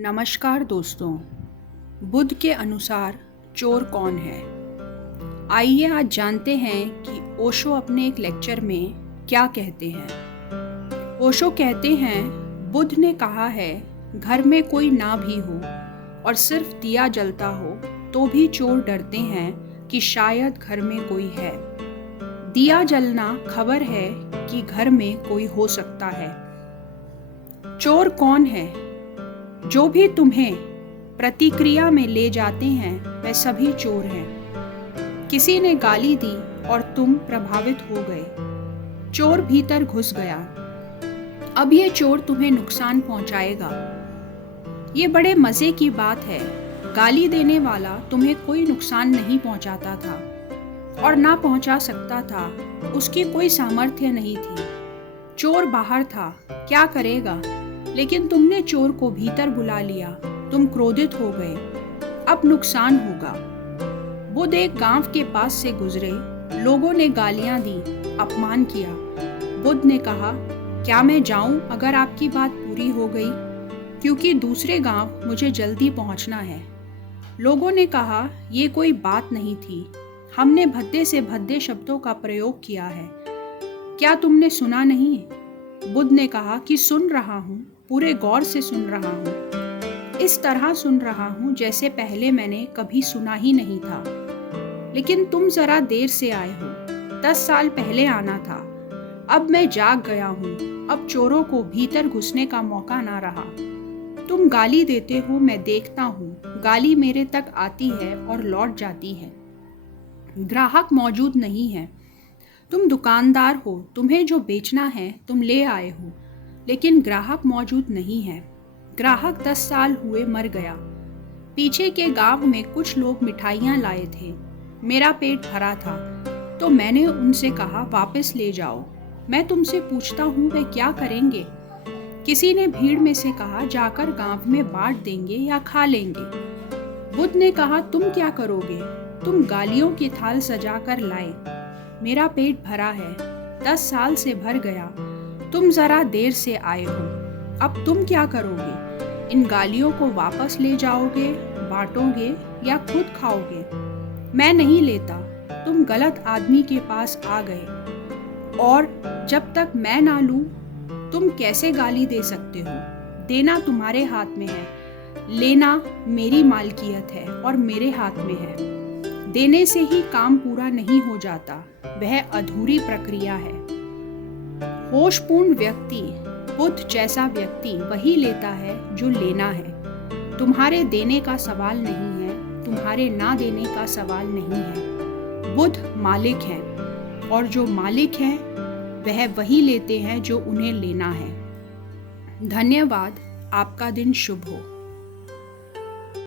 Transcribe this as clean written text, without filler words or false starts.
नमस्कार दोस्तों। बुद्ध के अनुसार चोर कौन है? आइए आज जानते हैं कि ओशो अपने एक लेक्चर में क्या कहते हैं। ओशो कहते हैं, बुद्ध ने कहा है, घर में कोई ना भी हो और सिर्फ दिया जलता हो तो भी चोर डरते हैं कि शायद घर में कोई है। दिया जलना खबर है कि घर में कोई हो सकता है। चोर कौन है? जो भी तुम्हें प्रतिक्रिया में ले जाते हैं वे सभी चोर हैं। किसी ने गाली दी और तुम प्रभावित हो गए। चोर भीतर घुस गया। अब ये चोर तुम्हें नुकसान पहुंचाएगा। ये बड़े मजे की बात है। गाली देने वाला तुम्हें कोई नुकसान नहीं पहुंचाता था और ना पहुंचा सकता था। उसकी कोई सामर्थ्य नहीं थी। चोर बाहर था, क्या करेगा? लेकिन तुमने चोर को भीतर बुला लिया। तुम क्रोधित हो गए। अब नुकसान होगा। बुद्ध एक गांव के पास से गुजरे। लोगों ने गालियां दी, अपमान किया। बुद्ध ने कहा, क्या मैं जाऊं अगर आपकी बात पूरी हो गई? क्योंकि दूसरे गांव मुझे जल्दी पहुंचना है। लोगों ने कहा, ये कोई बात नहीं थी। हमने भद्दे से भद्दे शब्दों का प्रयोग किया है। क्या तुमने सुना नहीं? बुद्ध ने कहा कि सुन रहा हूँ, पूरे गौर से सुन रहा हूँ। इस तरह सुन रहा हूँ जैसे पहले मैंने कभी सुना ही नहीं था। लेकिन तुम जरा देर से आए हो। 10 साल पहले आना था। अब मैं जाग गया हूँ। अब चोरों को भीतर घुसने का मौका ना रहा। तुम गाली देते हो, मैं देखता हूँ। गाली मेरे तक आती है और लौट जाती है। ग्राहक मौजूद नहीं है। तुम दुकानदार हो, तुम्हें जो बेचना है तुम ले आए हो, लेकिन ग्राहक मौजूद नहीं है। ग्राहक 10 साल हुए मर गया। पीछे के गांव में कुछ लोग मिठाइयाँ लाए थे। मेरा पेट भरा था, तो मैंने उनसे कहा, वापस ले जाओ। मैं तुमसे पूछता हूँ वे क्या करेंगे? किसी ने भीड़ में से कहा, जाकर गांव में बांट देंगे या खा लेंगे। बुद्ध ने कहा, तुम क्या करोगे? तुम गालियों की थाल सजा कर लाए। मेरा पेट भरा है, 10 साल से भर गया। तुम जरा देर से आए हो। अब तुम क्या करोगे? इन गालियों को वापस ले जाओगे, बांटोगे या खुद खाओगे? मैं नहीं लेता। तुम गलत आदमी के पास आ गए। और जब तक मैं ना लूं, तुम कैसे गाली दे सकते हो? देना तुम्हारे हाथ में है, लेना मेरी मालकियत है और मेरे हाथ में है। देने से ही काम पूरा नहीं हो जाता, वह अधूरी प्रक्रिया है। होशपूर्ण व्यक्ति, बुद्ध जैसा व्यक्ति वही लेता है जो लेना है। तुम्हारे देने का सवाल नहीं है, तुम्हारे ना देने का सवाल नहीं है। बुद्ध मालिक हैं और जो मालिक हैं वह वही लेते हैं जो उन्हें लेना है। धन्यवाद। आपका दिन शुभ हो।